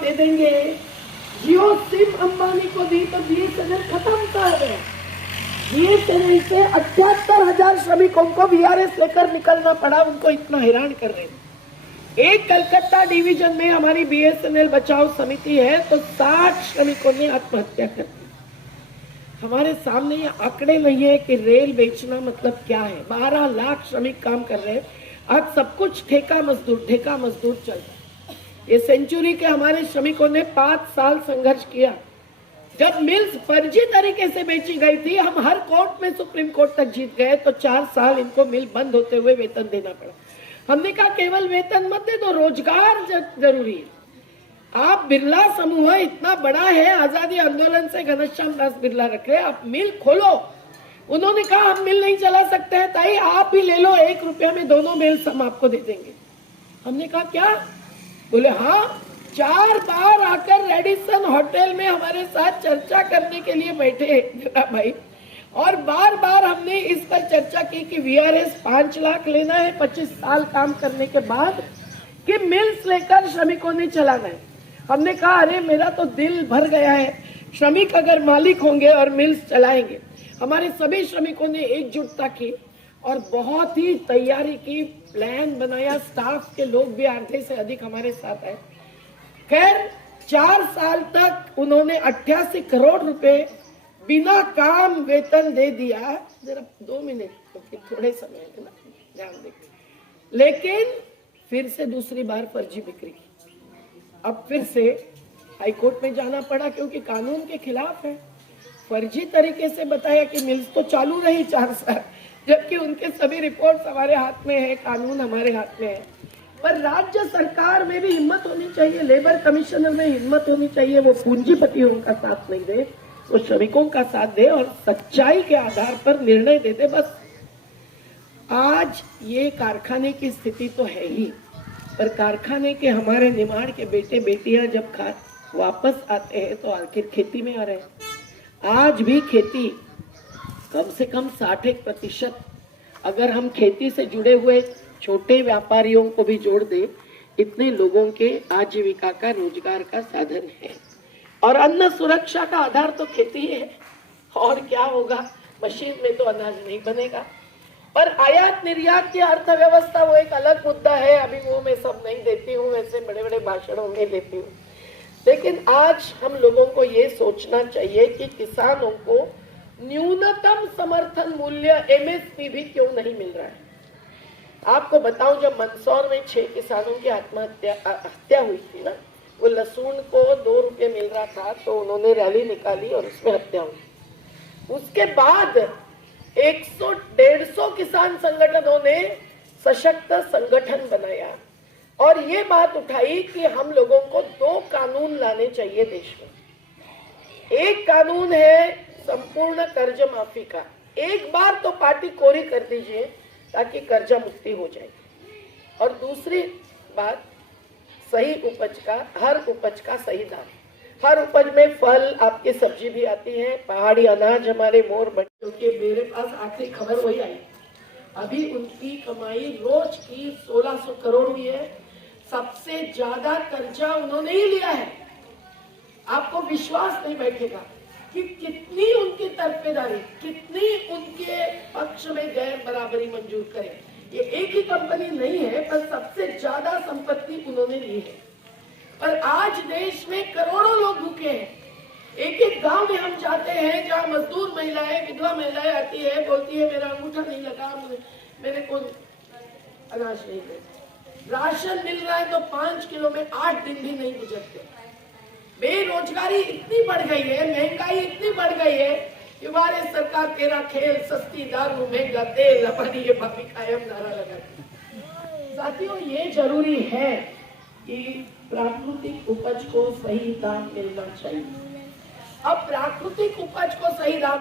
दे देंगे, जियो सिम अंबानी को दी तो बीएसएनएल खत्म कर रहे। बीएसएनएल से 78,000 श्रमिकों को वीआरएस लेकर निकलना पड़ा, उनको इतना हैरान कर रहे हैं। एक कलकत्ता डिवीजन में हमारी बीएसएनएल बचाओ समिति है तो 60 श्रमिकों ने आत्महत्या कर दी। हमारे सामने ये आंकड़े नहीं है कि रेल बेचना मतलब क्या है। 12 लाख श्रमिक काम कर रहे हैं। आज सब कुछ ठेका मजदूर चल रहा है। ये सेंचुरी के हमारे श्रमिकों ने 5 साल संघर्ष किया। जब मिल्स फर्जी तरीके से बेची गई थी, हम हर कोर्ट में सुप्रीम कोर्ट तक जीत गए तो 4 साल इनको मिल बंद होते हुए वेतन देना पड़ा। हमने कहा केवल वेतन मत दे दो, रोजगार जरूरी है। आप बिरला समूह इतना बड़ा है, आजादी आंदोलन से घनश्याम दास बिरला रख रहे, आप मिल खोलो। उन्होंने कहा हम मिल नहीं चला सकते हैं ताई, आप ही ले लो, 1 रुपये में दोनों मिल्स हम आपको दे देंगे। हमने कहा क्या? बोले हाँ। 4 बार आकर रेडिसन होटल में हमारे साथ चर्चा करने के लिए बैठे भाई, और बार बार हमने इस पर चर्चा की कि वीआरएस 5 लाख लेना है 25 साल काम करने के बाद, कि मिल्स लेकर श्रमिकों ने चलाना है। हमने कहा अरे मेरा तो दिल भर गया है, श्रमिक अगर मालिक होंगे और मिल्स चलाएंगे। हमारे सभी श्रमिकों ने एकजुटता की और बहुत ही तैयारी की, प्लान बनाया, स्टाफ के लोग भी आधे से अधिक हमारे साथ आए। खैर 4 साल तक उन्होंने 88 करोड़ रुपए बिना काम वेतन दे दिया। जरा 2 मिनट क्योंकि थोड़े समय है ना, ध्यान दें। लेकिन फिर से दूसरी बार फर्जी बिक्री की। अब फिर से हाईकोर्ट में जाना पड़ा क्योंकि कानून के खिलाफ है। फर्जी तरीके से बताया कि मिल्स तो चालू रही 4 साल, जबकि उनके सभी रिपोर्ट्स हमारे हाथ में है, कानून हमारे हाथ में है। पर राज्य सरकार में भी हिम्मत होनी चाहिए, लेबर कमिश्नर में हिम्मत होनी चाहिए। वो पूंजीपतियों का साथ नहीं दे, वो श्रमिकों का साथ दे और सच्चाई के आधार पर निर्णय दे दे। बस आज ये कारखाने की स्थिति तो है ही, पर कारखाने के हमारे निमाड़ के बेटे बेटियां जब वापस आते हैं तो आखिर खेती में आ रहे हैं। आज भी खेती कम से कम 60% अगर हम खेती से जुड़े हुए छोटे व्यापारियों को भी जोड़ दे, इतने लोगों के आजीविका का, रोजगार का साधन है। और अन्न सुरक्षा का आधार तो खेती है। और क्या होगा, मशीन में तो अनाज नहीं बनेगा। पर आयात निर्यात की अर्थव्यवस्था वो एक अलग मुद्दा है, अभी वो मैं सब नहीं देती हूँ, ऐसे बड़े बड़े भाषणों में लेती हूँ। लेकिन आज हम लोगों को ये सोचना चाहिए कि किसानों को न्यूनतम समर्थन मूल्य एमएसपी भी क्यों नहीं मिल रहा है। आपको बताऊं, जब मंदसौर में 6 किसानों की हत्या हुई थी ना, वो लहसुन को 2 रुपये मिल रहा था तो उन्होंने रैली निकाली और उसमें हत्या हुई। उसके बाद 100-150 किसान संगठनों ने सशक्त संगठन बनाया और ये बात उठाई कि हम लोगों को 2 कानून लाने चाहिए देश में। एक कानून है संपूर्ण कर्ज माफी का, एक बार तो पार्टी कोरी कर दीजिए ताकि कर्जा मुक्ति हो जाए। और दूसरी बात, सही उपज का, हर उपज का सही दाम। हर उपज में फल, आपकी सब्जी भी आती है, पहाड़ी अनाज, हमारे मोर बच्चों के। मेरे पास आखिरी खबर वही आई, अभी उनकी कमाई रोज की 1600 करोड़ हुई है। सबसे ज्यादा कर्जा उन्होंने ही लिया है। आपको विश्वास नहीं बैठेगा कि कितनी उनकी तरफेदारी, कितनी उनके पक्ष में गैर बराबरी मंजूर करें। ये एक ही कंपनी नहीं है, पर सबसे ज्यादा संपत्ति उन्होंने ली है। और आज देश में करोड़ों लोग भूखे हैं। एक एक गांव में हम जाते हैं जहाँ मजदूर महिलाएं, विधवा महिलाएं आती है, बोलती है मेरा अंगूठा नहीं लगा, मेरे को अनाज नहीं मिलता। राशन मिल रहा है तो 5 किलो में 8 दिन भी नहीं गुजरते। बेरोजगारी इतनी बढ़ गई है, महंगाई इतनी बढ़ गई है कि हमारे सरकार तेरा खेल, सस्ती दारू, महंगा तेल, हमारी ये भाभी कायम नारा लगाती। साथियों, ये जरूरी है कि प्राकृतिक उपज को सही दाम मिलना चाहिए। अब प्राकृतिक उपज को सही दाम